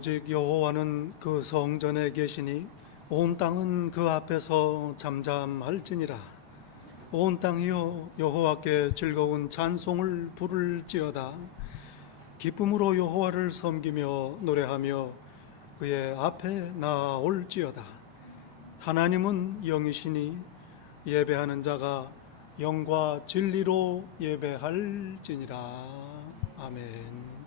오직 여호와는 그 성전에 계시니 온 땅은 그 앞에서 잠잠할지니라. 온 땅이여 여호와께 즐거운 찬송을 부를지어다. 기쁨으로 여호와를 섬기며 노래하며 그의 앞에 나아올지어다. 하나님은 영이시니 예배하는 자가 영과 진리로 예배할지니라. 아멘.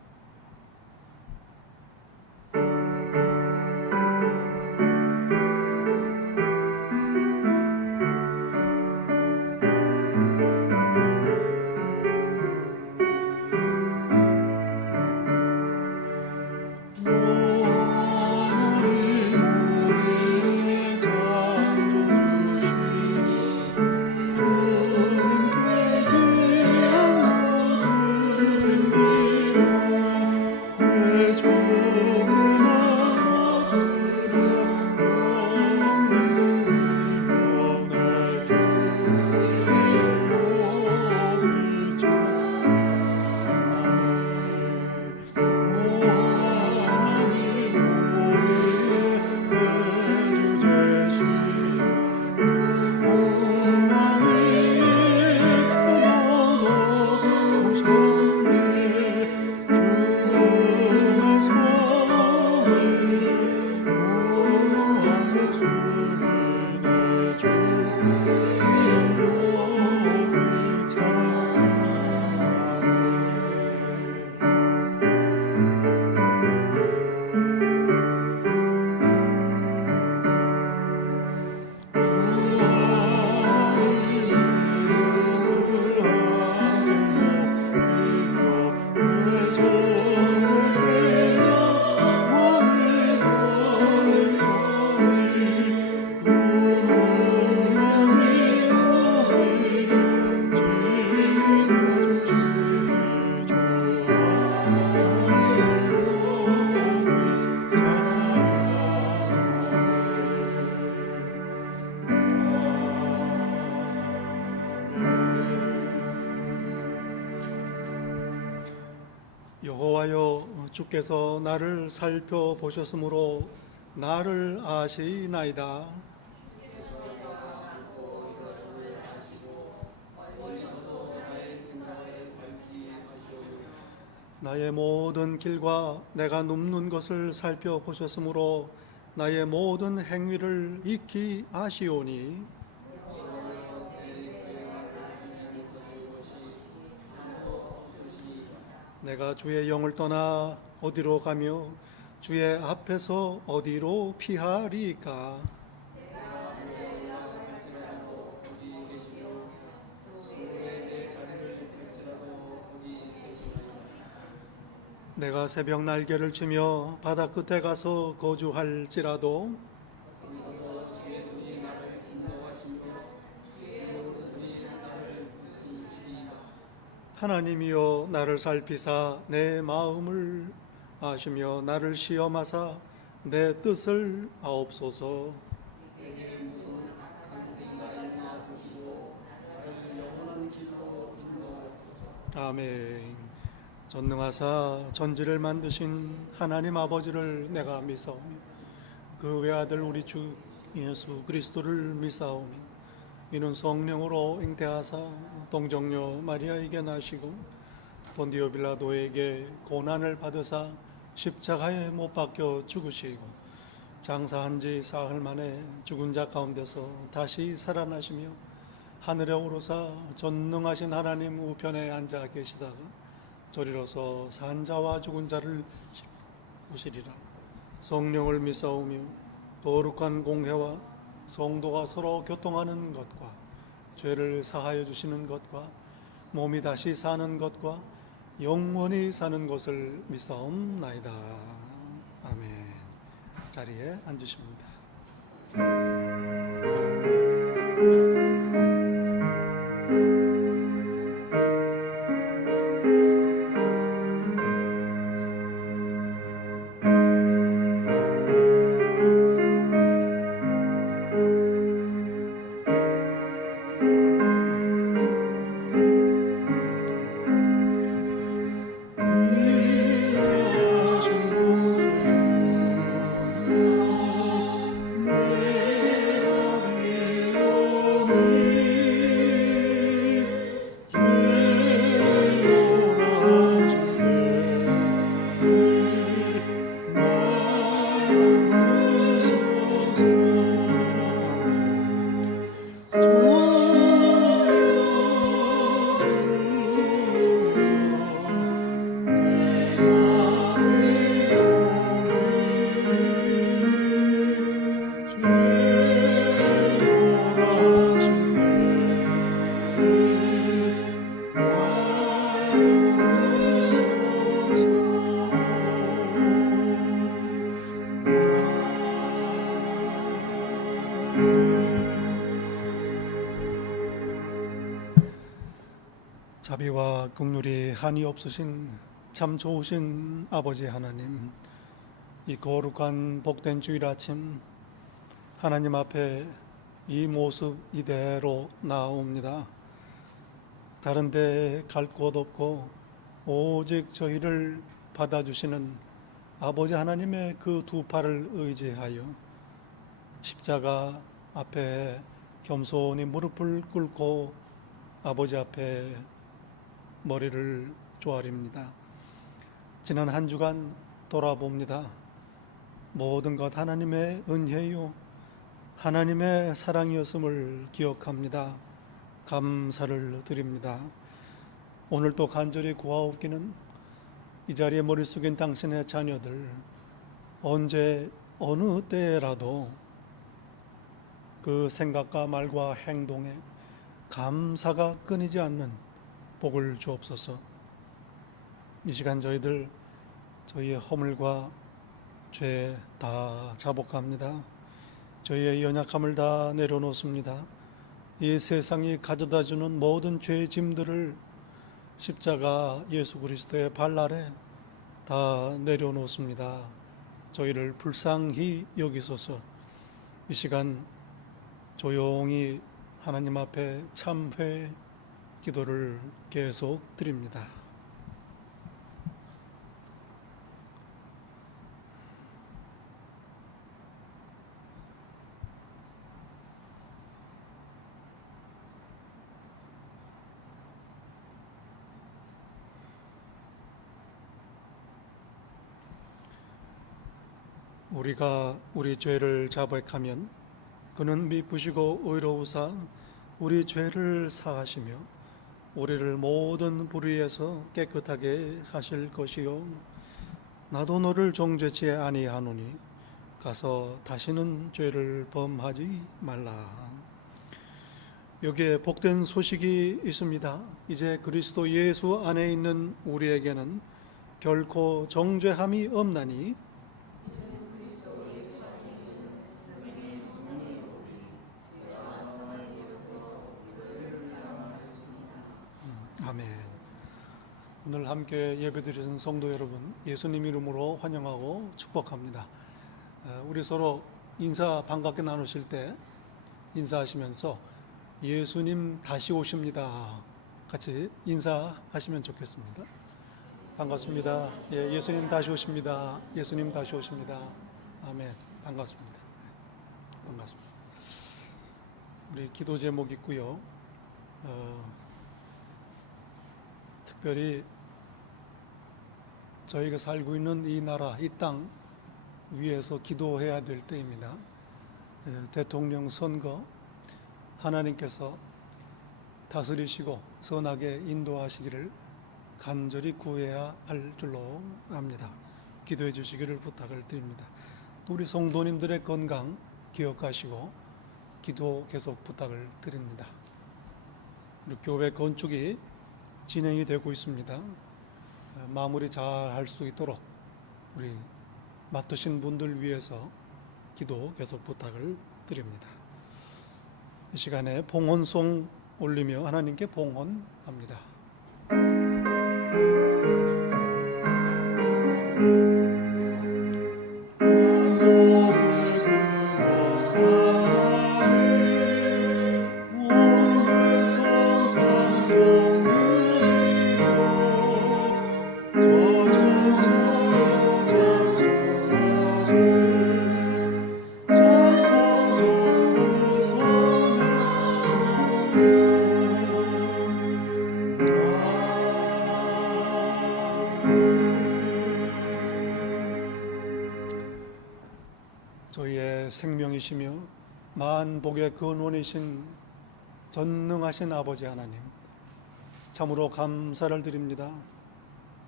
여호와여, 주께서 나를 살펴보셨으므로 나를 아시나이다. 나의 모든 길과 내가 눕는 것을 살펴보셨으므로 나의 모든 행위를 익히 아시오니 내가 주의 영을 떠나 어디로 가며 주의 앞에서 어디로 피하리까? 내가 새벽 날개를 치며 바다 끝에 가서 거주할지라도 하나님이여 나를 살피사 내 마음을 아시며 나를 시험하사 내 뜻을 아옵소서. 아멘. 전능하사 전지를 만드신 하나님 아버지를 내가 믿사오며 그 외아들 우리 주 예수 그리스도를 믿사오며 이는 성령으로 잉태하사 동정녀 마리아에게 나시고 본디오 빌라도에게 고난을 받으사 십자가에 못 박혀 죽으시고 장사한 지 사흘 만에 죽은 자 가운데서 다시 살아나시며 하늘에 오르사 전능하신 하나님 우편에 앉아 계시다가 저리로서 산 자와 죽은 자를 보시리라. 성령을 믿사오며 거룩한 공회와 성도가 서로 교통하는 것과 죄를 사하여 주시는 것과 몸이 다시 사는 것과 영원히 사는 것을 믿사옵나이다. 아멘. 자리에 앉으십니다. 긍휼이 한이 없으신 참 좋으신 아버지 하나님, 이 거룩한 복된 주일 아침 하나님 앞에 이 모습 이대로 나옵니다. 다른 데 갈 곳 없고 오직 저희를 받아주시는 아버지 하나님의 그 두 팔을 의지하여 십자가 앞에 겸손히 무릎을 꿇고 아버지 앞에 머리를 조아립니다. 지난 한 주간 돌아봅니다. 모든 것 하나님의 은혜요 하나님의 사랑이었음을 기억합니다. 감사를 드립니다. 오늘도 간절히 구하옵기는 이 자리에 머리 숙인 당신의 자녀들 언제 어느 때라도 그 생각과 말과 행동에 감사가 끊이지 않는 복을 주옵소서. 이 시간 저희의 허물과 죄 다 자복합니다. 저희의 연약함을 다 내려놓습니다. 이 세상이 가져다주는 모든 죄의 짐들을 십자가 예수 그리스도의 발 아래 다 내려놓습니다. 저희를 불쌍히 여기소서. 이 시간 조용히 하나님 앞에 참회 기도를 계속 드립니다. 우리가 우리 죄를 자백하면 그는 미쁘시고 의로우사 우리 죄를 사하시며 우리를 모든 불의에서 깨끗하게 하실 것이요 나도 너를 정죄치 아니하노니 가서 다시는 죄를 범하지 말라. 여기에 복된 소식이 있습니다. 이제 그리스도 예수 안에 있는 우리에게는 결코 정죄함이 없나니 아멘. 오늘 함께 예배드리는 성도 여러분, 예수님 이름으로 환영하고 축복합니다. 우리 서로 인사 반갑게 나누실 때 인사하시면서 예수님 다시 오십니다. 같이 인사하시면 좋겠습니다. 반갑습니다. 예수님 다시 오십니다. 예수님 다시 오십니다. 아멘. 반갑습니다. 반갑습니다. 우리 기도 제목 있고요. 특별히 저희가 살고 있는 이 나라, 이 땅 위에서 기도해야 될 때입니다. 대통령 선거 하나님께서 다스리시고 선하게 인도하시기를 간절히 구해야 할 줄로 압니다. 기도해 주시기를 부탁을 드립니다. 또 우리 성도님들의 건강 기억하시고 기도 계속 부탁을 드립니다. 우리 교회 건축이 진행이 되고 있습니다. 마무리 잘 할 수 있도록 우리 맡으신 분들 위해서 기도 계속 부탁을 드립니다. 이 시간에 봉헌송 올리며 하나님께 봉헌합니다. 저희의 생명이시며 만복의 근원이신 전능하신 아버지 하나님, 참으로 감사를 드립니다.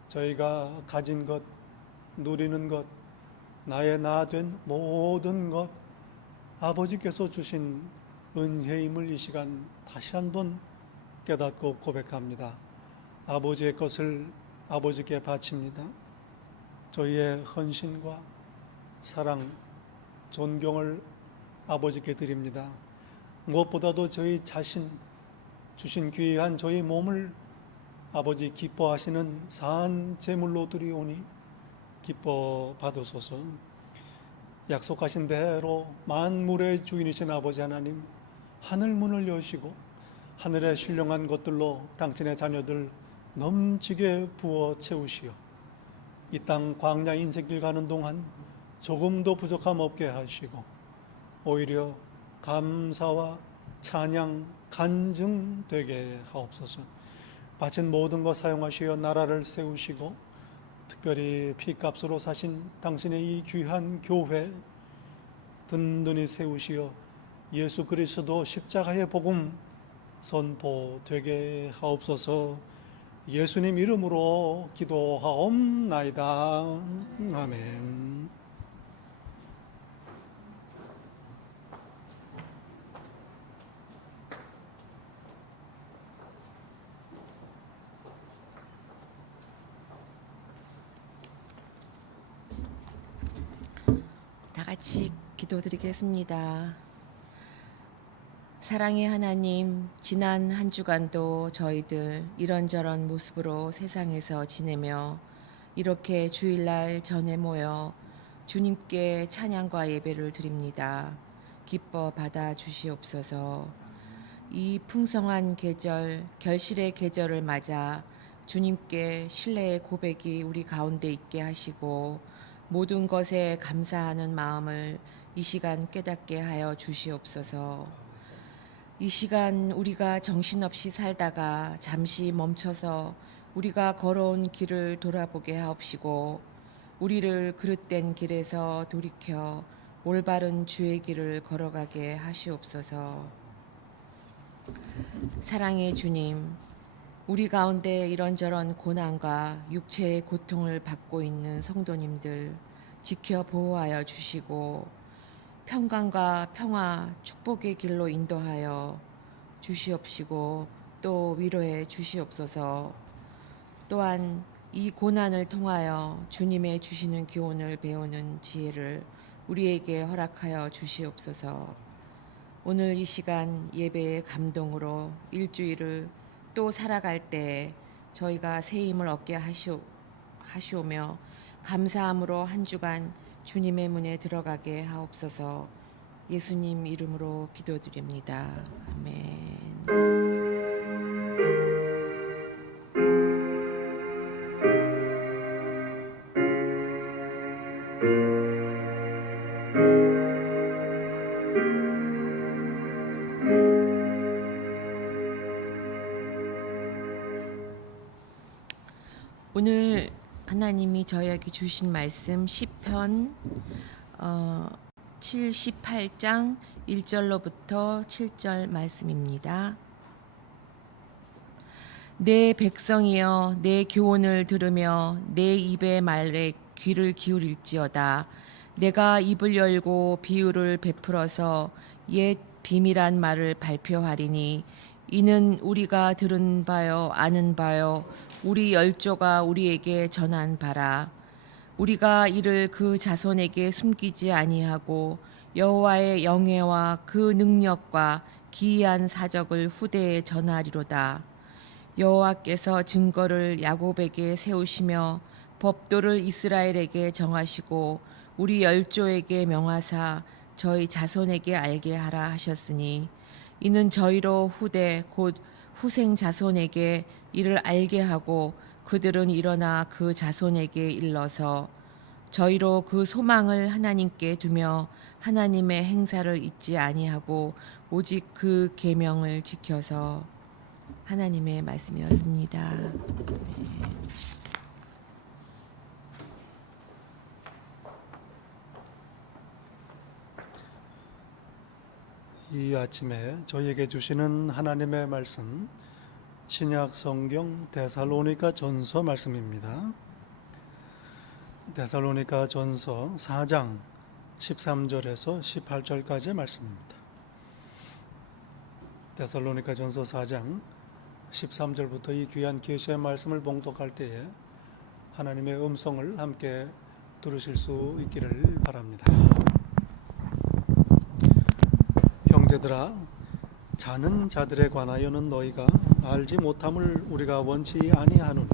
저희가 가진 것, 누리는 것, 나의 나 된 모든 것 아버지께서 주신 은혜임을 이 시간 다시 한번 깨닫고 고백합니다. 아버지의 것을 아버지께 바칩니다. 저희의 헌신과 사랑, 존경을 아버지께 드립니다. 무엇보다도 저희 자신, 주신 귀한 저희 몸을 아버지 기뻐하시는 산 제물로 드리오니 기뻐 받으소서. 약속하신 대로 만물의 주인이신 아버지 하나님, 하늘 문을 여시고 하늘의 신령한 것들로 당신의 자녀들 넘치게 부어 채우시어 이 땅 광야 인생길 가는 동안 조금도 부족함 없게 하시고 오히려 감사와 찬양 간증되게 하옵소서. 바친 모든 것 사용하시어 나라를 세우시고 특별히 피값으로 사신 당신의 이 귀한 교회 든든히 세우시어 예수 그리스도 십자가의 복음 선포되게 하옵소서. 예수님 이름으로 기도하옵나이다. 아멘. 다 같이 기도드리겠습니다. 사랑의 하나님, 지난 한 주간도 저희들 이런저런 모습으로 세상에서 지내며 이렇게 주일날 전에 모여 주님께 찬양과 예배를 드립니다. 기뻐 받아 주시옵소서. 이 풍성한 계절, 결실의 계절을 맞아 주님께 신뢰의 고백이 우리 가운데 있게 하시고 모든 것에 감사하는 마음을 이 시간 깨닫게 하여 주시옵소서. 이 시간 우리가 정신없이 살다가 잠시 멈춰서 우리가 걸어온 길을 돌아보게 하옵시고 우리를 그릇된 길에서 돌이켜 올바른 주의 길을 걸어가게 하시옵소서. 사랑의 주님, 우리 가운데 이런저런 고난과 육체의 고통을 받고 있는 성도님들 지켜 보호하여 주시고 평강과 평화, 축복의 길로 인도하여 주시옵시고 또 위로해 주시옵소서. 또한 이 고난을 통하여 주님의 주시는 교훈을 배우는 지혜를 우리에게 허락하여 주시옵소서. 오늘 이 시간 예배의 감동으로 일주일을 또 살아갈 때 저희가 새 힘을 얻게 하시오며 감사함으로 한 주간 주님의 문에 들어가게 하옵소서. 예수님 이름으로 기도드립니다. 아멘. 오늘 하나님이 저에게 주신 말씀 시편 78장 1절로부터 7절 말씀입니다. 내 백성이여 내 교훈을 들으며 내 입의 말에 귀를 기울일지어다. 내가 입을 열고 비유를 베풀어서 옛 비밀한 말을 발표하리니 이는 우리가 들은 바요 아는 바요 우리 열조가 우리에게 전한 바라. 우리가 이를 그 자손에게 숨기지 아니하고 여호와의 영예와 그 능력과 기이한 사적을 후대에 전하리로다. 여호와께서 증거를 야곱에게 세우시며 법도를 이스라엘에게 정하시고 우리 열조에게 명하사 저희 자손에게 알게 하라 하셨으니 이는 저희로 후대 곧 후생 자손에게 이를 알게 하고 그들은 일어나 그 자손에게 일러서 저희로 그 소망을 하나님께 두며 하나님의 행사를 잊지 아니하고 오직 그 계명을 지켜서 하나님의 말씀이었습니다. 이 아침에 저희에게 주시는 하나님의 말씀 신약 성경 데살로니가 전서 말씀입니다. 데살로니가 전서 4장 13절에서 18절까지의 말씀입니다. 데살로니가 전서 4장 13절부터 이 귀한 계시의 말씀을 봉독할 때에 하나님의 음성을 함께 들으실 수 있기를 바랍니다. 형제들아, 자는 자들에 관하여는 너희가 알지 못함을 우리가 원치 아니하노니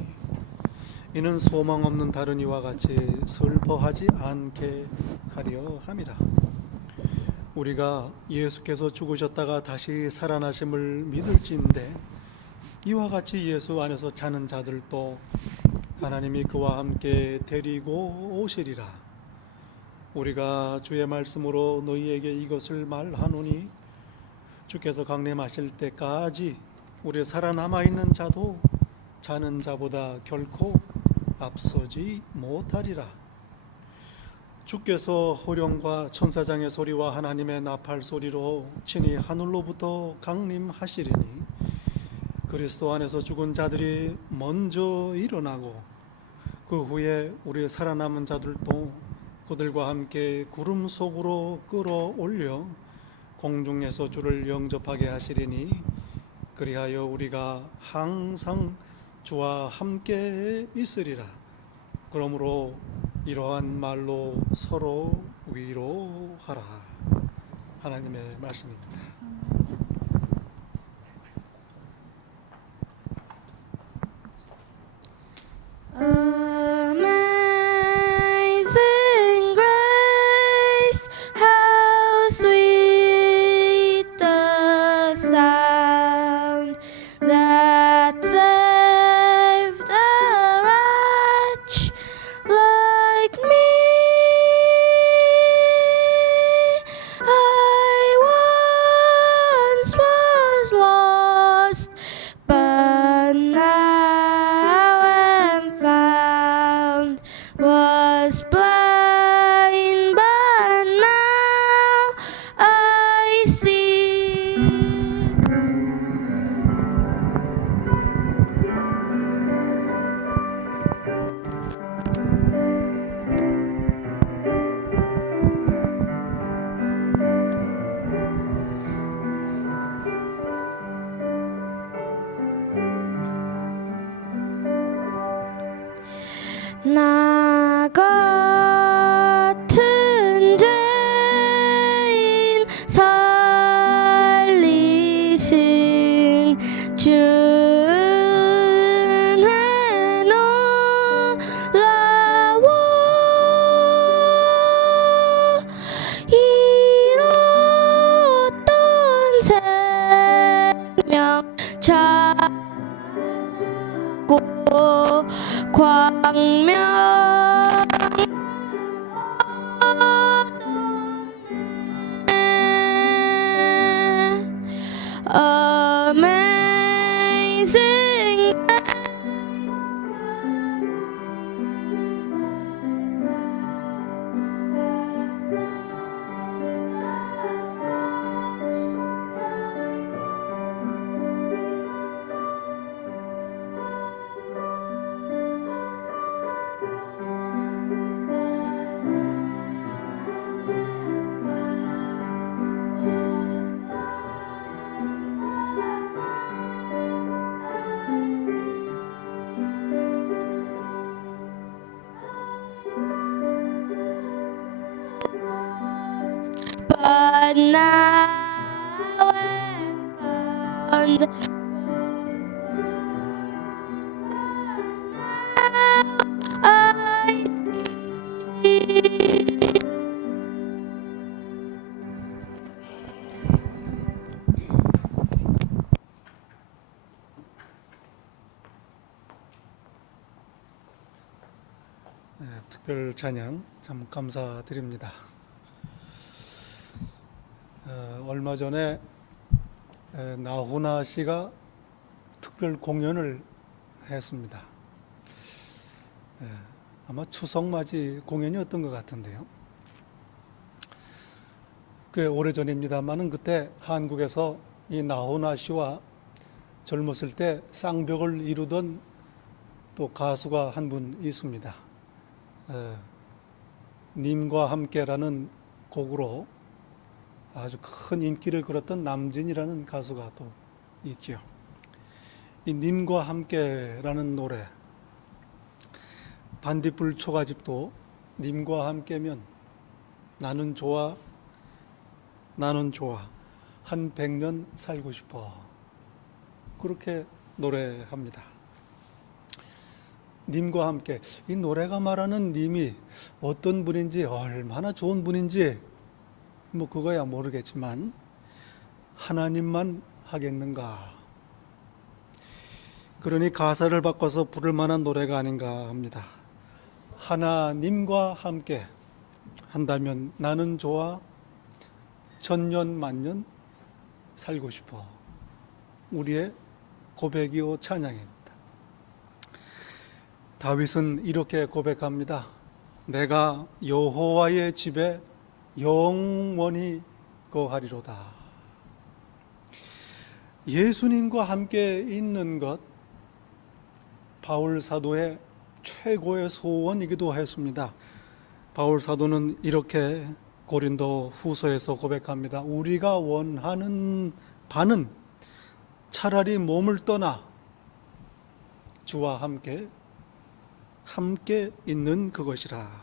이는 소망 없는 다른 이와 같이 슬퍼하지 않게 하려 함이라. 우리가 예수께서 죽으셨다가 다시 살아나심을 믿을지인데 이와 같이 예수 안에서 자는 자들도 하나님이 그와 함께 데리고 오시리라. 우리가 주의 말씀으로 너희에게 이것을 말하노니 주께서 강림하실 때까지 우리 살아남아 있는 자도 자는 자보다 결코 앞서지 못하리라. 주께서 호령과 천사장의 소리와 하나님의 나팔 소리로 친히 하늘로부터 강림하시리니 그리스도 안에서 죽은 자들이 먼저 일어나고 그 후에 우리 살아남은 자들도 그들과 함께 구름 속으로 끌어올려 공중에서 주를 영접하게 하시리니 그리하여 우리가 항상 주와 함께 있으리라. 그러므로 이러한 말로 서로 위로하라. 하나님의 말씀입니다. Amazing grace, how sweet the sound that saved a wretch like me. I once was lost, but now am found. Was blind, but now I see. 나 같은 죄인 살리신 주는 놀라워. 잃었던 생명 찾고 광명 Amazing but now am found. I see. 특별 찬양 참 감사드립니다. 얼마 전에 나훈아 씨가 특별 공연을 했습니다. 아마 추석맞이 공연이었던 것 같은데요. 꽤 오래전입니다만은 그때 한국에서 이 나훈아 씨와 젊었을 때 쌍벽을 이루던 또 가수가 한 분 있습니다. 님과 함께라는 곡으로 아주 큰 인기를 끌었던 남진이라는 가수가 또 있지요. 이 님과 함께라는 노래, 반딧불 초가집도 님과 함께면 나는 좋아, 나는 좋아. 한 100년 살고 싶어. 그렇게 노래합니다. 님과 함께. 이 노래가 말하는 님이 어떤 분인지, 얼마나 좋은 분인지 뭐 그거야 모르겠지만 하나님만 하겠는가. 그러니 가사를 바꿔서 부를 만한 노래가 아닌가 합니다. 하나님과 함께 한다면 나는 좋아 천년 만년 살고 싶어. 우리의 고백이요 찬양입니다. 다윗은 이렇게 고백합니다. 내가 여호와의 집에 영원히 거하리로다. 예수님과 함께 있는 것, 바울 사도의 최고의 소원이기도 했습니다. 바울 사도는 이렇게 고린도 후서에서 고백합니다. 우리가 원하는 바는 차라리 몸을 떠나 주와 함께 있는 그것이라.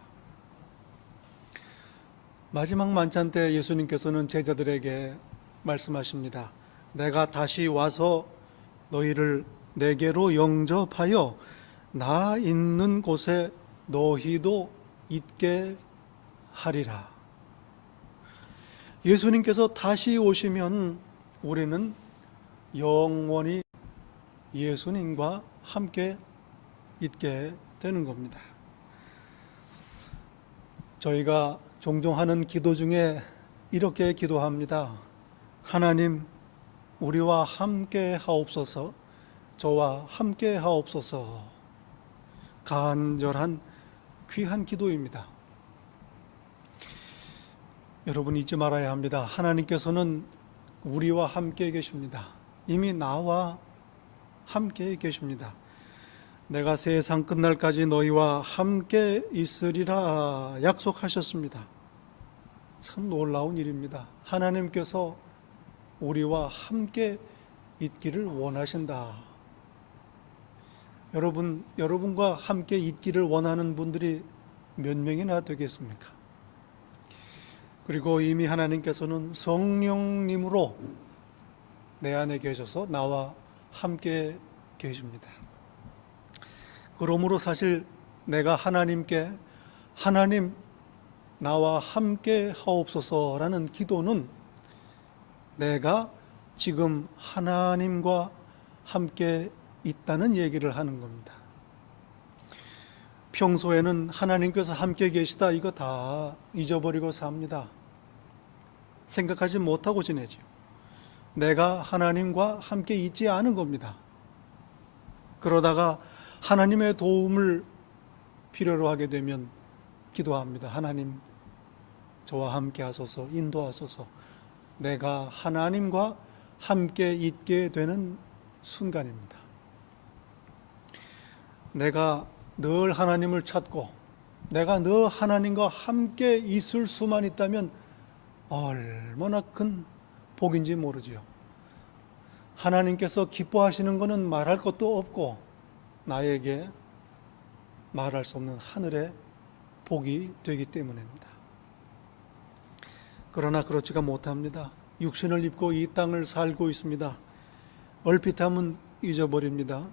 마지막 만찬 때 예수님께서는 제자들에게 말씀하십니다. 내가 다시 와서 너희를 내게로 영접하여 나 있는 곳에 너희도 있게 하리라. 예수님께서 다시 오시면 우리는 영원히 예수님과 함께 있게 되는 겁니다. 저희가 종종 하는 기도 중에 이렇게 기도합니다. 하나님, 우리와 함께 하옵소서. 저와 함께 하옵소서. 간절한 귀한 기도입니다. 여러분 잊지 말아야 합니다. 하나님께서는 우리와 함께 계십니다. 이미 나와 함께 계십니다. 내가 세상 끝날까지 너희와 함께 있으리라 약속하셨습니다. 참 놀라운 일입니다. 하나님께서 우리와 함께 있기를 원하신다. 여러분과 함께 있기를 원하는 분들이 몇 명이나 되겠습니까? 그리고 이미 하나님께서는 성령님으로 내 안에 계셔서 나와 함께 계십니다. 그러므로 사실 내가 하나님께 하나님 나와 함께 하옵소서라는 기도는 내가 지금 하나님과 함께 있다는 얘기를 하는 겁니다. 평소에는 하나님께서 함께 계시다 이거 다 잊어버리고 삽니다. 생각하지 못하고 지내죠. 내가 하나님과 함께 있지 않은 겁니다. 그러다가 하나님의 도움을 필요로 하게 되면 기도합니다. 하나님, 저와 함께 하소서, 인도하소서. 내가 하나님과 함께 있게 되는 순간입니다. 내가 늘 하나님을 찾고 내가 늘 하나님과 함께 있을 수만 있다면 얼마나 큰 복인지 모르지요. 하나님께서 기뻐하시는 것은 말할 것도 없고 나에게 말할 수 없는 하늘의 복이 되기 때문입니다. 그러나 그렇지가 못합니다. 육신을 입고 이 땅을 살고 있습니다. 얼핏 하면 잊어버립니다.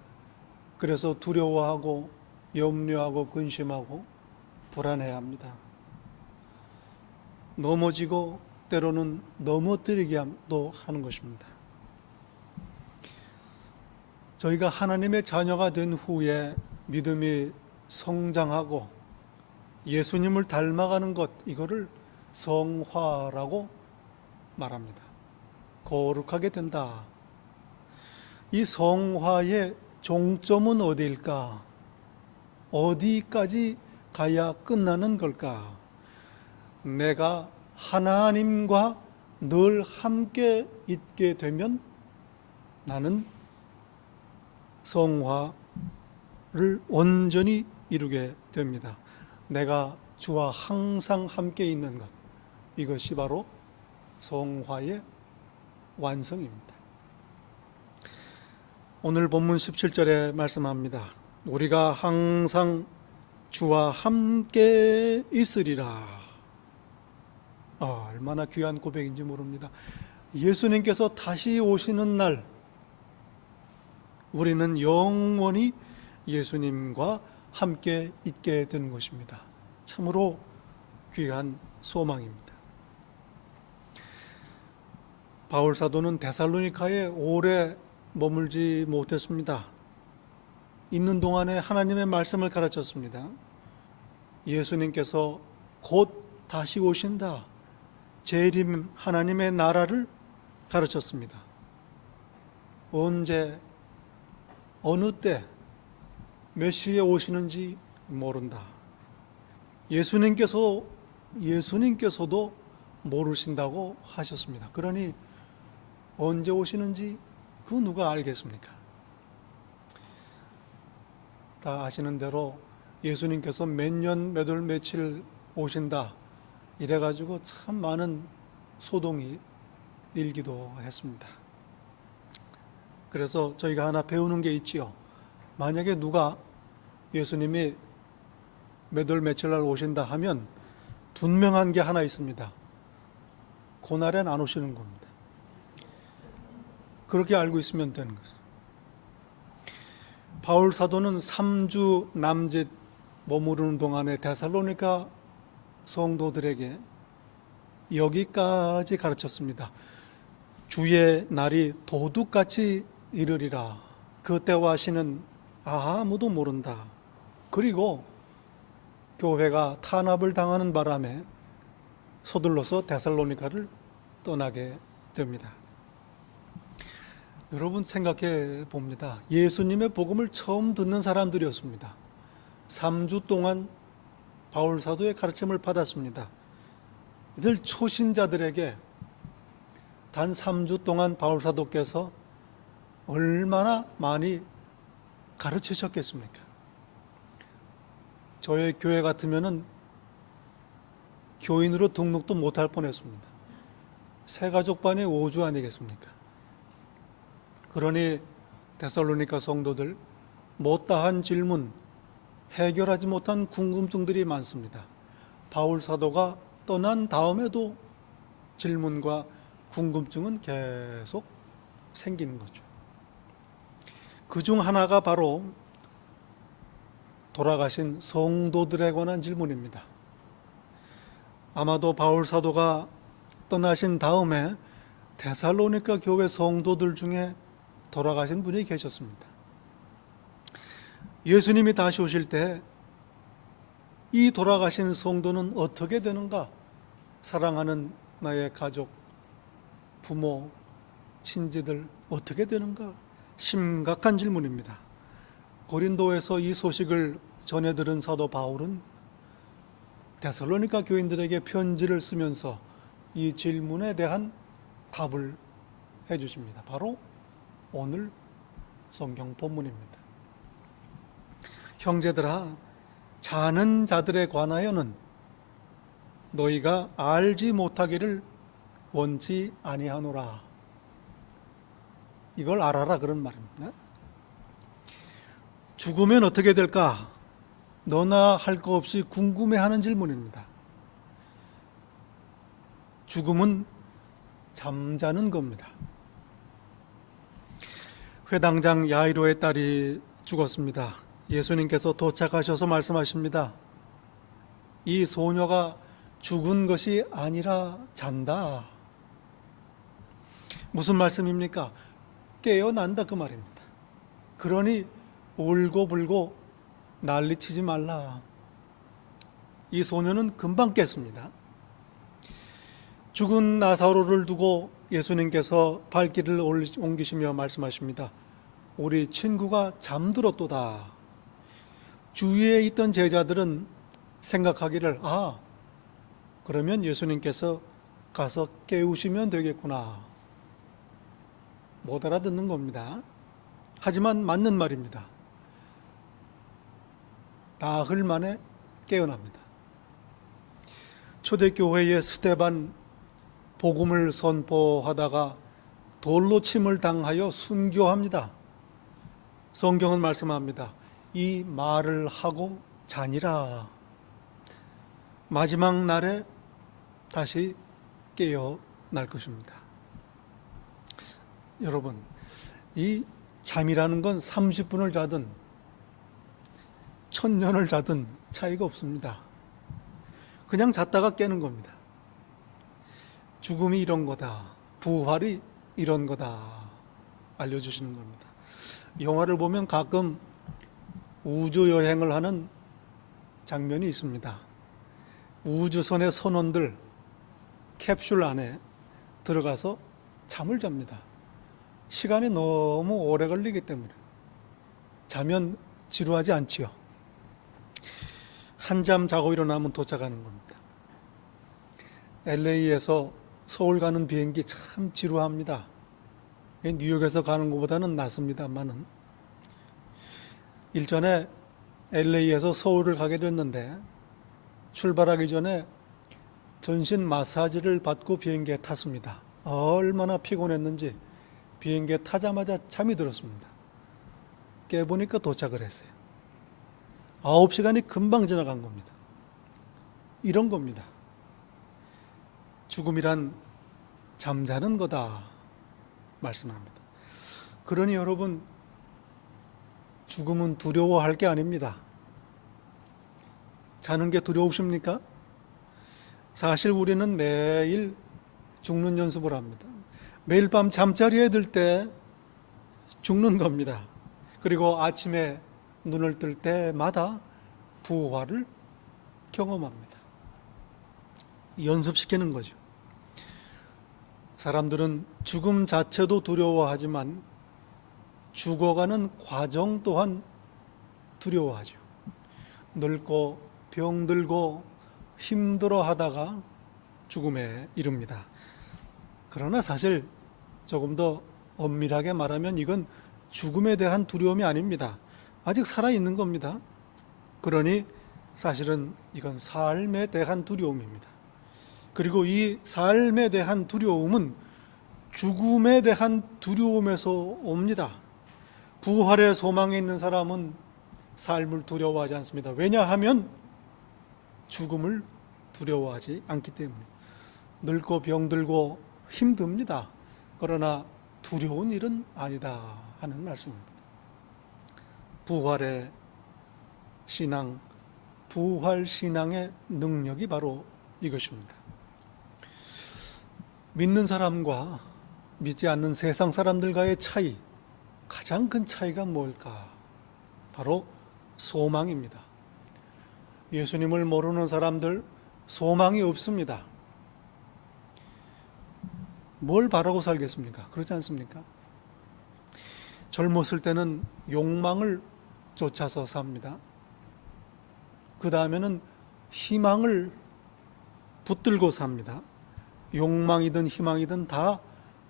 그래서 두려워하고 염려하고 근심하고 불안해합니다. 넘어지고 때로는 넘어뜨리기도 하는 것입니다. 저희가 하나님의 자녀가 된 후에 믿음이 성장하고 예수님을 닮아가는 것, 이거를 성화라고 말합니다. 거룩하게 된다. 이 성화의 종점은 어디일까? 어디까지 가야 끝나는 걸까? 내가 하나님과 늘 함께 있게 되면 나는 성화를 온전히 이루게 됩니다. 내가 주와 항상 함께 있는 것, 이것이 바로 성화의 완성입니다. 오늘 본문 17절에 말씀합니다. 우리가 항상 주와 함께 있으리라. 얼마나 귀한 고백인지 모릅니다. 예수님께서 다시 오시는 날 우리는 영원히 예수님과 함께 있게 되는 것입니다. 참으로 귀한 소망입니다. 바울 사도는 데살로니가에 오래 머물지 못했습니다. 있는 동안에 하나님의 말씀을 가르쳤습니다. 예수님께서 곧 다시 오신다. 재림 하나님의 나라를 가르쳤습니다. 언제, 어느 때, 몇 시에 오시는지 모른다. 예수님께서도 모르신다고 하셨습니다. 그러니 언제 오시는지 그 누가 알겠습니까? 다 아시는 대로 예수님께서 몇 년, 몇 월, 며칠 오신다 이래가지고 참 많은 소동이 일기도 했습니다. 그래서 저희가 하나 배우는 게 있지요. 만약에 누가 예수님이 몇 월 며칠 날 오신다 하면 분명한 게 하나 있습니다. 그날엔 안 오시는 겁니다. 그렇게 알고 있으면 되는 거죠. 바울 사도는 3주 남짓 머무르는 동안에 데살로니가 성도들에게 여기까지 가르쳤습니다. 주의 날이 도둑같이 이르리라. 그때와 시는 아무도 모른다. 그리고 교회가 탄압을 당하는 바람에 서둘러서 데살로니가를 떠나게 됩니다. 여러분 생각해 봅니다. 예수님의 복음을 처음 듣는 사람들이었습니다. 3주 동안 바울 사도의 가르침을 받았습니다. 이들 초신자들에게 단 3주 동안 바울 사도께서 얼마나 많이 가르치셨겠습니까? 저희 교회 같으면은 교인으로 등록도 못할 뻔했습니다. 새가족반의 5주 아니겠습니까? 그러니 데살로니가 성도들 못다한 질문, 해결하지 못한 궁금증들이 많습니다. 바울 사도가 떠난 다음에도 질문과 궁금증은 계속 생기는 거죠. 그중 하나가 바로 돌아가신 성도들에 관한 질문입니다. 아마도 바울 사도가 떠나신 다음에 데살로니가 교회 성도들 중에 돌아가신 분이 계셨습니다. 예수님이 다시 오실 때 이 돌아가신 성도는 어떻게 되는가? 사랑하는 나의 가족, 부모, 친지들 어떻게 되는가? 심각한 질문입니다. 고린도에서 이 소식을 전해 들은 사도 바울은 데살로니가 교인들에게 편지를 쓰면서 이 질문에 대한 답을 해 주십니다. 바로 오늘 성경 본문입니다. 형제들아, 자는 자들에 관하여는 너희가 알지 못하기를 원치 아니하노라. 이걸 알아라 그런 말입니다. 죽으면 어떻게 될까? 너나 할 거 없이 궁금해하는 질문입니다. 죽음은 잠자는 겁니다. 회당장 야이로의 딸이 죽었습니다. 예수님께서 도착하셔서 말씀하십니다. 이 소녀가 죽은 것이 아니라 잔다. 무슨 말씀입니까? 깨어난다 그 말입니다. 그러니 울고불고 난리치지 말라. 이 소녀는 금방 깼습니다. 죽은 나사로를 두고 예수님께서 발길을 옮기시며 말씀하십니다. 우리 친구가 잠들었도다. 주위에 있던 제자들은 생각하기를 그러면 예수님께서 가서 깨우시면 되겠구나. 못 알아듣는 겁니다. 하지만 맞는 말입니다. 나흘 만에 깨어납니다. 초대교회의 스데반 복음을 선포하다가 돌로 침을 당하여 순교합니다. 성경은 말씀합니다. 이 말을 하고 자니라. 마지막 날에 다시 깨어날 것입니다. 여러분, 이 잠이라는 건 30분을 자든 1000년을 자든 차이가 없습니다. 그냥 잤다가 깨는 겁니다. 죽음이 이런 거다, 부활이 이런 거다 알려주시는 겁니다. 영화를 보면 가끔 우주 여행을 하는 장면이 있습니다. 우주선의 선원들 캡슐 안에 들어가서 잠을 잡니다. 시간이 너무 오래 걸리기 때문에 자면 지루하지 않지요. 한잠 자고 일어나면 도착하는 겁니다. LA에서 서울 가는 비행기 참 지루합니다. 뉴욕에서 가는 것보다는 낫습니다만은, 일전에 LA에서 서울을 가게 됐는데 출발하기 전에 전신 마사지를 받고 비행기에 탔습니다. 얼마나 피곤했는지 비행기에 타자마자 잠이 들었습니다. 깨보니까 도착을 했어요. 9시간이 금방 지나간 겁니다. 이런 겁니다. 죽음이란 잠자는 거다 말씀합니다. 그러니 여러분, 죽음은 두려워할 게 아닙니다. 자는 게 두려우십니까? 사실 우리는 매일 죽는 연습을 합니다. 매일 밤 잠자리에 들 때 죽는 겁니다. 그리고 아침에 눈을 뜰 때마다 부활을 경험합니다. 연습시키는 거죠. 사람들은 죽음 자체도 두려워하지만 죽어가는 과정 또한 두려워하죠. 늙고 병들고 힘들어 하다가 죽음에 이릅니다. 그러나 사실 조금 더 엄밀하게 말하면 이건 죽음에 대한 두려움이 아닙니다. 아직 살아있는 겁니다. 그러니 사실은 이건 삶에 대한 두려움입니다. 그리고 이 삶에 대한 두려움은 죽음에 대한 두려움에서 옵니다. 부활의 소망에 있는 사람은 삶을 두려워하지 않습니다. 왜냐하면 죽음을 두려워하지 않기 때문에. 늙고 병들고 힘듭니다. 그러나 두려운 일은 아니다 하는 말씀입니다. 부활의 신앙, 부활 신앙의 능력이 바로 이것입니다. 믿는 사람과 믿지 않는 세상 사람들과의 차이, 가장 큰 차이가 뭘까? 바로 소망입니다. 예수님을 모르는 사람들 소망이 없습니다. 뭘 바라고 살겠습니까? 그렇지 않습니까? 젊었을 때는 욕망을 쫓아서 삽니다. 그 다음에는 희망을 붙들고 삽니다. 욕망이든 희망이든 다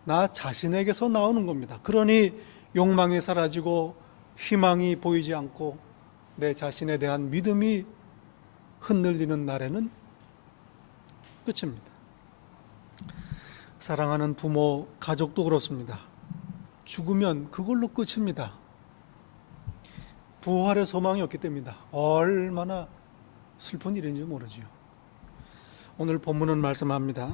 나 자신에게서 나오는 겁니다. 그러니 욕망이 사라지고 희망이 보이지 않고 내 자신에 대한 믿음이 흔들리는 날에는 끝입니다. 사랑하는 부모, 가족도 그렇습니다. 죽으면 그걸로 끝입니다. 부활의 소망이 없기 때문입니다. 얼마나 슬픈 일인지 모르지요. 오늘 본문은 말씀합니다.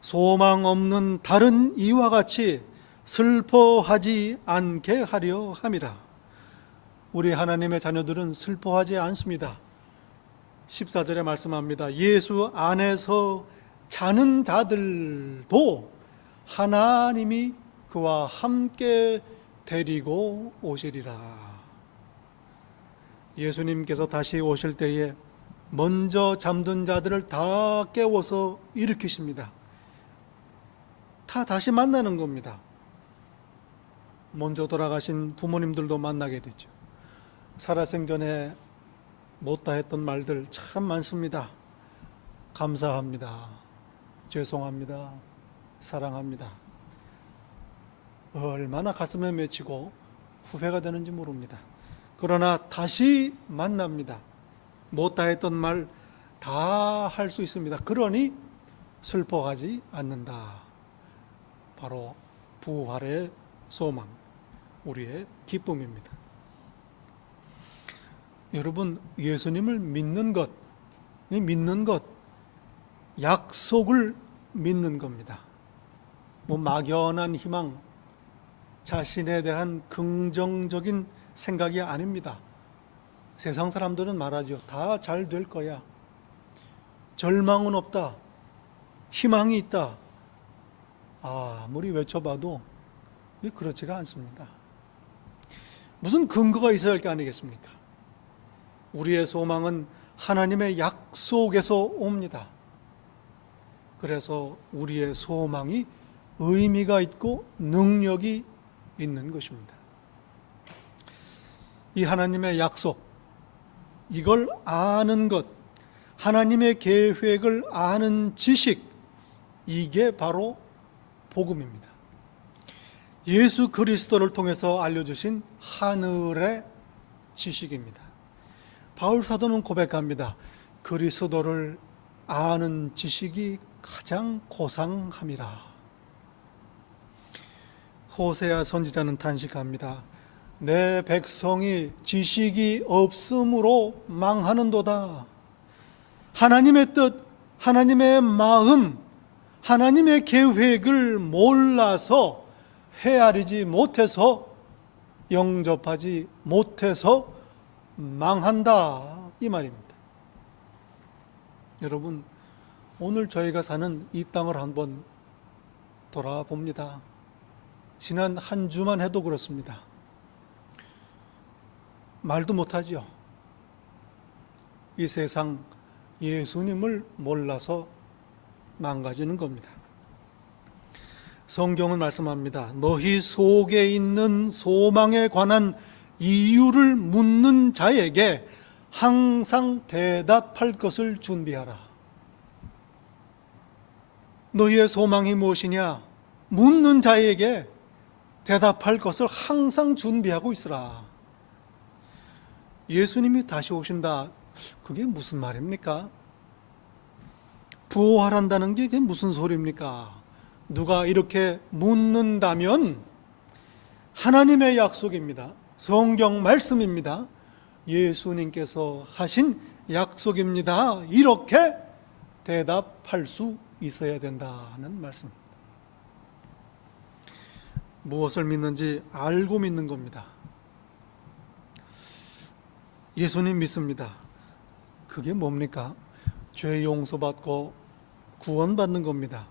소망 없는 다른 이와 같이 슬퍼하지 않게 하려 함이라. 우리 하나님의 자녀들은 슬퍼하지 않습니다. 14절에 말씀합니다. 예수 안에서 자는 자들도 하나님이 그와 함께 데리고 오시리라. 예수님께서 다시 오실 때에 먼저 잠든 자들을 다 깨워서 일으키십니다. 다 다시 만나는 겁니다. 먼저 돌아가신 부모님들도 만나게 되죠. 살아생전에 못다 했던 말들 참 많습니다. 감사합니다. 죄송합니다. 사랑합니다. 얼마나 가슴에 맺히고 후회가 되는지 모릅니다. 그러나 다시 만납니다. 못다 했던 말 다 할 수 있습니다. 그러니 슬퍼하지 않는다. 바로 부활의 소망, 우리의 기쁨입니다. 여러분, 예수님을 믿는 것, 약속을 믿는 겁니다. 뭐 막연한 희망, 자신에 대한 긍정적인 생각이 아닙니다. 세상 사람들은 말하죠. 다 잘 될 거야. 절망은 없다. 희망이 있다. 아무리 외쳐봐도 그렇지가 않습니다. 무슨 근거가 있어야 할 게 아니겠습니까? 우리의 소망은 하나님의 약속에서 옵니다. 그래서 우리의 소망이 의미가 있고 능력이 있는 것입니다. 이 하나님의 약속, 이걸 아는 것, 하나님의 계획을 아는 지식, 이게 바로 복음입니다. 예수 그리스도를 통해서 알려주신 하늘의 지식입니다. 바울 사도는 고백합니다. 그리스도를 아는 지식이 가장 고상함이라. 호세아 선지자는 단식합니다. 내 백성이 지식이 없음으로 망하는도다. 하나님의 뜻, 하나님의 마음, 하나님의 계획을 몰라서 헤아리지 못해서 영접하지 못해서 망한다, 이 말입니다. 여러분, 오늘 저희가 사는 이 땅을 한번 돌아봅니다. 지난 한 주만 해도 그렇습니다. 말도 못하죠. 이 세상 예수님을 몰라서 망가지는 겁니다. 성경은 말씀합니다. 너희 속에 있는 소망에 관한 이유를 묻는 자에게 항상 대답할 것을 준비하라. 너희의 소망이 무엇이냐? 묻는 자에게 대답할 것을 항상 준비하고 있으라. 예수님이 다시 오신다. 그게 무슨 말입니까? 부활한다는 게 그게 무슨 소리입니까? 누가 이렇게 묻는다면 하나님의 약속입니다. 성경 말씀입니다. 예수님께서 하신 약속입니다. 이렇게 대답할 수 있어야 된다는 말씀입니다. 무엇을 믿는지 알고 믿는 겁니다. 예수님 믿습니다. 그게 뭡니까? 죄 용서받고 구원받는 겁니다.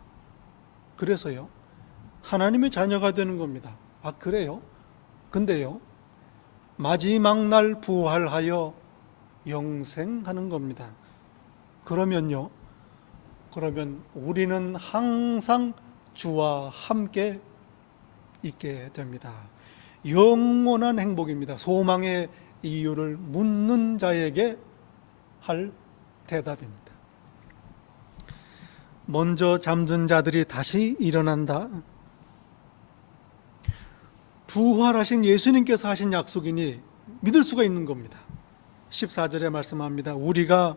그래서요, 하나님의 자녀가 되는 겁니다. 그래요? 근데요, 마지막 날 부활하여 영생하는 겁니다. 그러면 우리는 항상 주와 함께 있게 됩니다. 영원한 행복입니다. 소망의 이유를 묻는 자에게 할 대답입니다. 먼저 잠든 자들이 다시 일어난다. 부활하신 예수님께서 하신 약속이니 믿을 수가 있는 겁니다. 14절에 말씀합니다. 우리가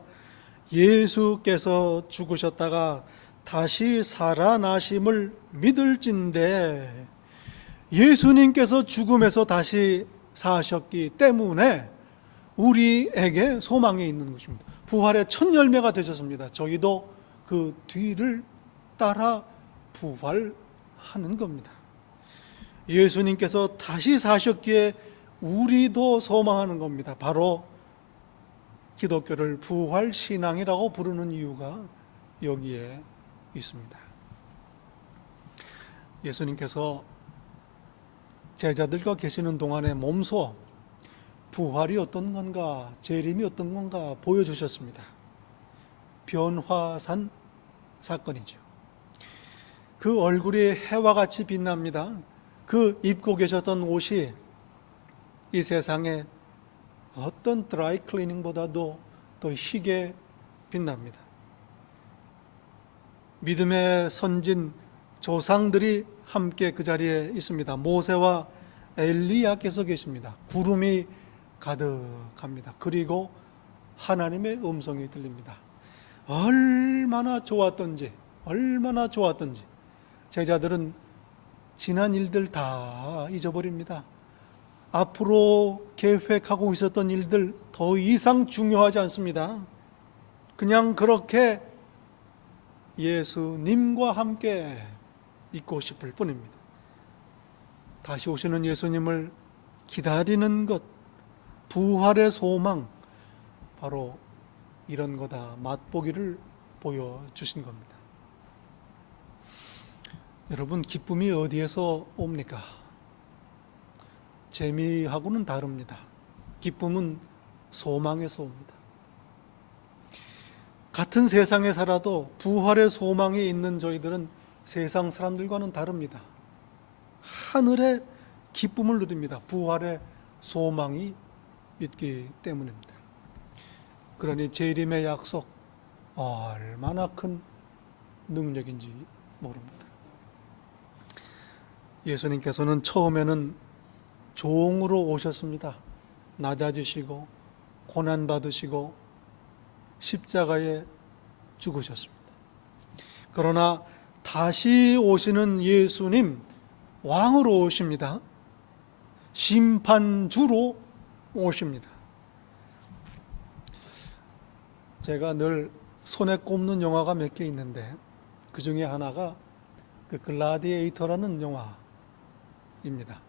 예수께서 죽으셨다가 다시 살아나심을 믿을진대. 예수님께서 죽음에서 다시 사셨기 때문에 우리에게 소망이 있는 것입니다. 부활의 첫 열매가 되셨습니다. 저희도 그 뒤를 따라 부활하는 겁니다. 예수님께서 다시 사셨기에 우리도 소망하는 겁니다. 바로 기독교를 부활신앙이라고 부르는 이유가 여기에 있습니다. 예수님께서 제자들과 계시는 동안에 몸소 부활이 어떤 건가, 재림이 어떤 건가 보여주셨습니다. 변화산 사건이죠. 그 얼굴이 해와 같이 빛납니다. 그 입고 계셨던 옷이 이 세상에 어떤 드라이 클리닝보다도 더 희게 빛납니다. 믿음의 선진 조상들이 함께 그 자리에 있습니다. 모세와 엘리야께서 계십니다. 구름이 가득합니다. 그리고 하나님의 음성이 들립니다. 얼마나 좋았던지 제자들은 지난 일들 다 잊어버립니다. 앞으로 계획하고 있었던 일들 더 이상 중요하지 않습니다. 그냥 그렇게 예수님과 함께 있고 싶을 뿐입니다. 다시 오시는 예수님을 기다리는 것, 부활의 소망, 바로 이런 거다. 맛보기를 보여주신 겁니다. 여러분, 기쁨이 어디에서 옵니까? 재미하고는 다릅니다. 기쁨은 소망에서 옵니다. 같은 세상에 살아도 부활의 소망이 있는 저희들은 세상 사람들과는 다릅니다. 하늘의 기쁨을 누립니다. 부활의 소망이 있기 때문입니다. 그러니 재림의 약속 얼마나 큰 능력인지 모릅니다. 예수님께서는 처음에는 종으로 오셨습니다. 낮아지시고 고난받으시고 십자가에 죽으셨습니다. 그러나 다시 오시는 예수님, 왕으로 오십니다. 심판주로 오십니다. 제가 늘 손에 꼽는 영화가 몇 개 있는데 그 중에 하나가 그 글라디에이터라는 영화입니다.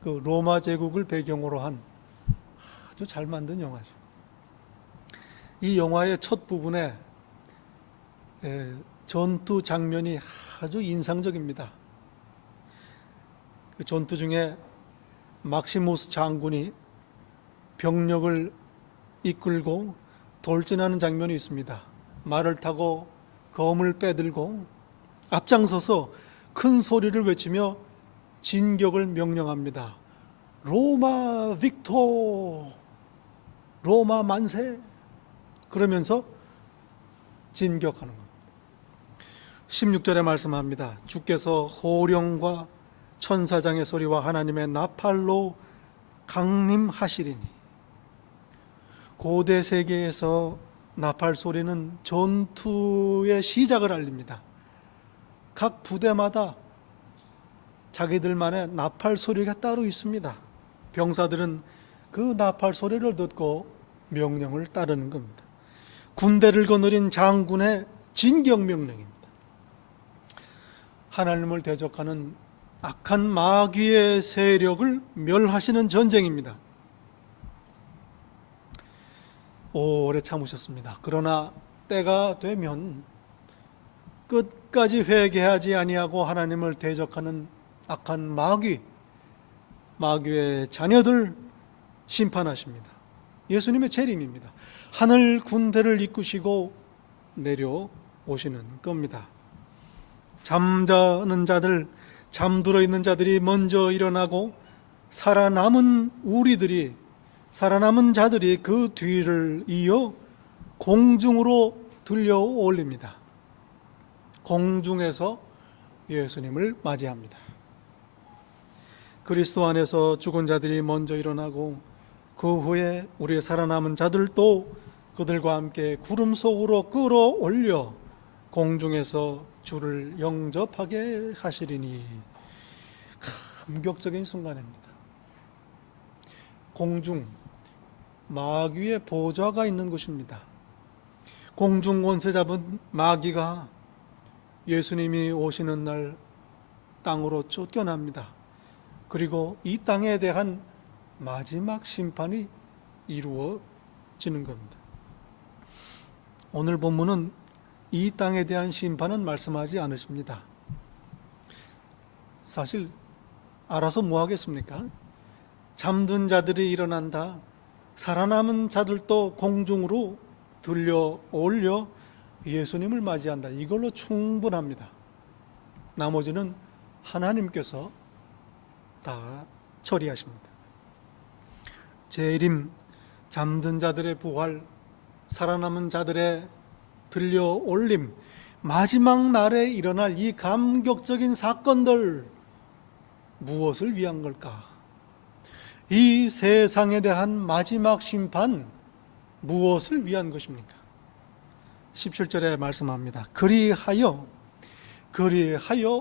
그 로마 제국을 배경으로 한 아주 잘 만든 영화죠. 이 영화의 첫 부분에 전투 장면이 아주 인상적입니다. 그 전투 중에 막시무스 장군이 병력을 이끌고 돌진하는 장면이 있습니다. 말을 타고 검을 빼들고 앞장서서 큰 소리를 외치며 진격을 명령합니다. 로마 빅토, 로마 만세, 그러면서 진격하는 겁니다. 16절에 말씀합니다. 주께서 호령과 천사장의 소리와 하나님의 나팔로 강림하시리니. 고대 세계에서 나팔 소리는 전투의 시작을 알립니다. 각 부대마다 자기들만의 나팔 소리가 따로 있습니다. 병사들은 그 나팔 소리를 듣고 명령을 따르는 겁니다. 군대를 거느린 장군의 진격 명령입니다. 하나님을 대적하는 악한 마귀의 세력을 멸하시는 전쟁입니다. 오래 참으셨습니다. 그러나 때가 되면 끝까지 회개하지 아니하고 하나님을 대적하는 악한 마귀의 자녀들 심판하십니다. 예수님의 재림입니다. 하늘 군대를 이끄시고 내려오시는 겁니다. 잠자는 자들, 잠들어 있는 자들이 먼저 일어나고 살아남은 자들이 그 뒤를 이어 공중으로 들려 올립니다. 공중에서 예수님을 맞이합니다. 그리스도 안에서 죽은 자들이 먼저 일어나고 그 후에 우리 살아남은 자들도 그들과 함께 구름 속으로 끌어올려 공중에서 주를 영접하게 하시리니. 감격적인 순간입니다. 공중, 마귀의 보좌가 있는 곳입니다. 공중 권세 잡은 마귀가 예수님이 오시는 날 땅으로 쫓겨납니다. 그리고 이 땅에 대한 마지막 심판이 이루어지는 겁니다. 오늘 본문은 이 땅에 대한 심판은 말씀하지 않으십니다. 사실 알아서 뭐 하겠습니까? 잠든 자들이 일어난다, 살아남은 자들도 공중으로 들려 올려 예수님을 맞이한다, 이걸로 충분합니다. 나머지는 하나님께서 다 처리하십니다. 재림, 잠든 자들의 부활, 살아남은 자들의 들려 올림, 마지막 날에 일어날 이 감격적인 사건들, 무엇을 위한 걸까? 이 세상에 대한 마지막 심판, 무엇을 위한 것입니까? 17절에 말씀합니다. 그리하여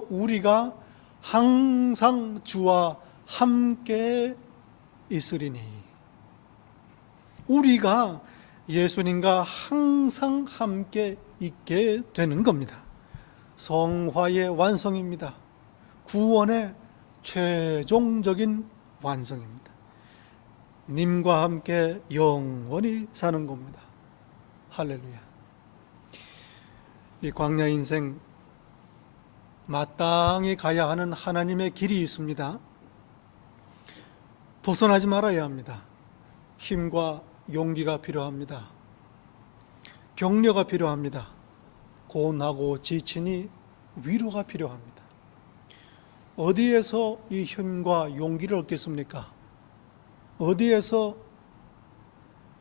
우리가 항상 주와 함께 있으리니. 우리가 예수님과 항상 함께 있게 되는 겁니다. 성화의 완성입니다. 구원의 최종적인 완성입니다. 님과 함께 영원히 사는 겁니다. 할렐루야. 이 광야 인생 마땅히 가야 하는 하나님의 길이 있습니다. 벗어나지 말아야 합니다. 힘과 용기가 필요합니다. 격려가 필요합니다. 고운하고 지치니 위로가 필요합니다. 어디에서 이 힘과 용기를 얻겠습니까? 어디에서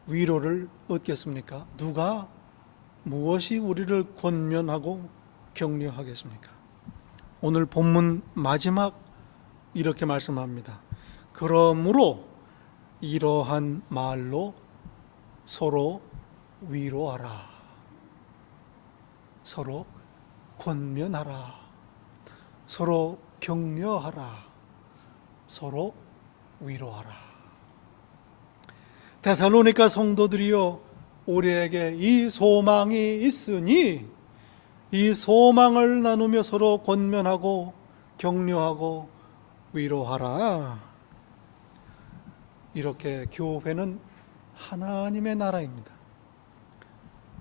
위로를 얻겠습니까? 누가 무엇이 우리를 권면하고 격려하겠습니까? 오늘 본문 마지막 이렇게 말씀합니다. 그러므로 이러한 말로 서로 위로하라. 서로 권면하라. 서로 격려하라. 서로 위로하라. 데살로니가 성도들이여, 우리에게 이 소망이 있으니 이 소망을 나누며 서로 권면하고 격려하고 위로하라. 이렇게 교회는 하나님의 나라입니다.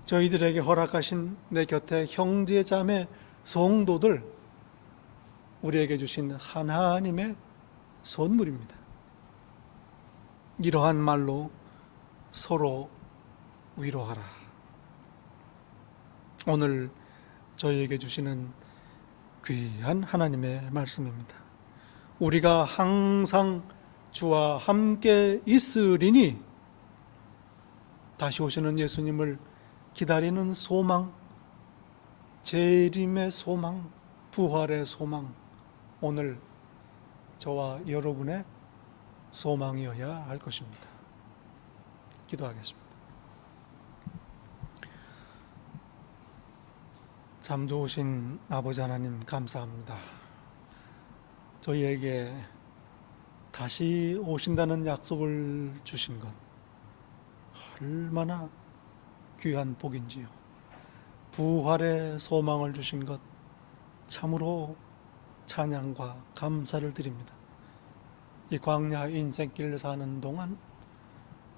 저희들에게 허락하신 내 곁에 형제 자매 성도들, 우리에게 주신 하나님의 선물입니다. 이러한 말로 서로 위로하라. 오늘 저희에게 주시는 귀한 하나님의 말씀입니다. 우리가 항상 주와 함께 있으리니, 다시 오시는 예수님을 기다리는 소망, 재림의 소망, 부활의 소망, 오늘 저와 여러분의 소망이어야 할 것입니다. 기도하겠습니다. 참 좋으신 아버지 하나님, 감사합니다. 저희에게 다시 오신다는 약속을 주신 것 얼마나 귀한 복인지요. 부활의 소망을 주신 것 참으로 찬양과 감사를 드립니다. 이 광야 인생길을 사는 동안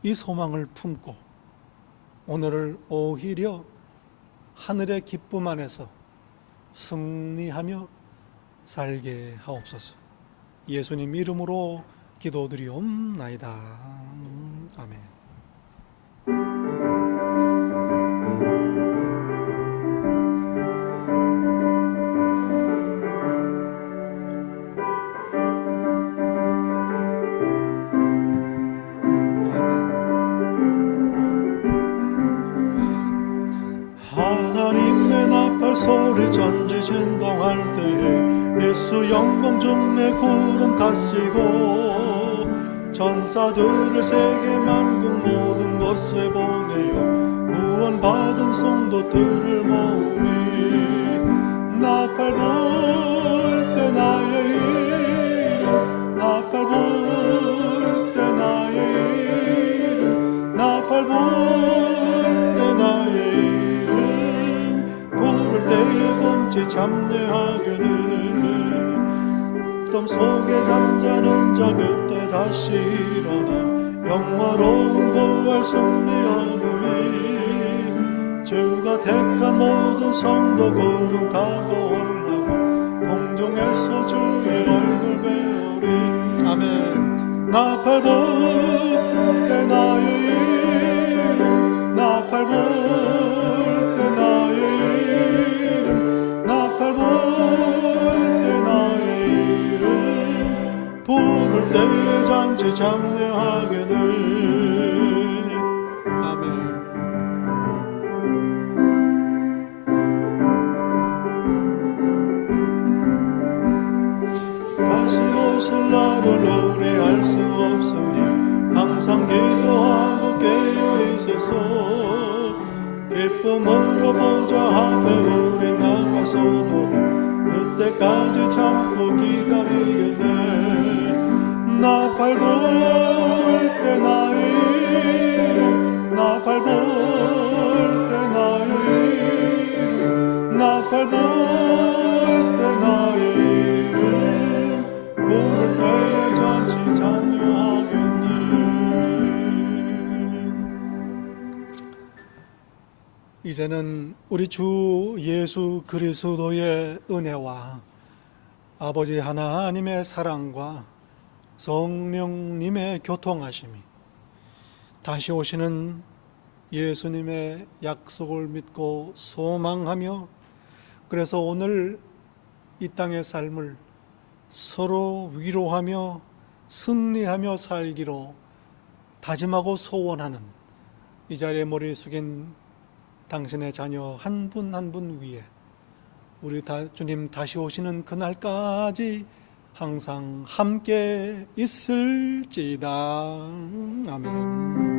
이 소망을 품고 오늘을 오히려 하늘의 기쁨 안에서 승리하며 살게 하옵소서. 예수님 이름으로 기도드리옵나이다. 아멘. 하나님의 나팔 소리 전지 진동할 때에 예수 영광 중에 구름 타시고 전사들을 세계 만국 모든 곳에 보내어 구원받은 성도들을 모으리. 나팔 불 때 나의 이름, 나팔 불 때 나의 이름, 나팔 불 때 나의 이름, 부를 때에 건지 잠재하게는 덤 속에 잠자는 자 그때 다시 일어나 영화로운 부활 승리 얻으니 주가 택한 모든 성도 구름 타고 올라가 공중에서 주의 얼굴 배우리. 아멘. 나팔 불 때 나의 이름, 나팔 불 때 나의 이름, 나팔 불 때 나의 이름, 부를 때에 잔치 장례하게는. 아멘. 다시 오실 날을 우리 알 수 없으니 항상 기도하고 깨어 있어서 기쁨으로 보좌 앞에 우리 나가서도 그때까지 참고 기다리겠네. 나팔 불 때 나의 이름, 나팔 불 때 나의 이름, 나팔 불 때 나의 이름, 이제는 우리 주 예수 그리스도의 은혜와 아버지 하나님의 사랑과 성령님의 교통하심이 다시 오시는 예수님의 약속을 믿고 소망하며 그래서 오늘 이 땅의 삶을 서로 위로하며 승리하며 살기로 다짐하고 소원하는 이 자리에 머리 숙인 당신의 자녀 한 분 한 분 위에 우리 주님 다시 오시는 그날까지 항상 함께 있을지다. 아멘.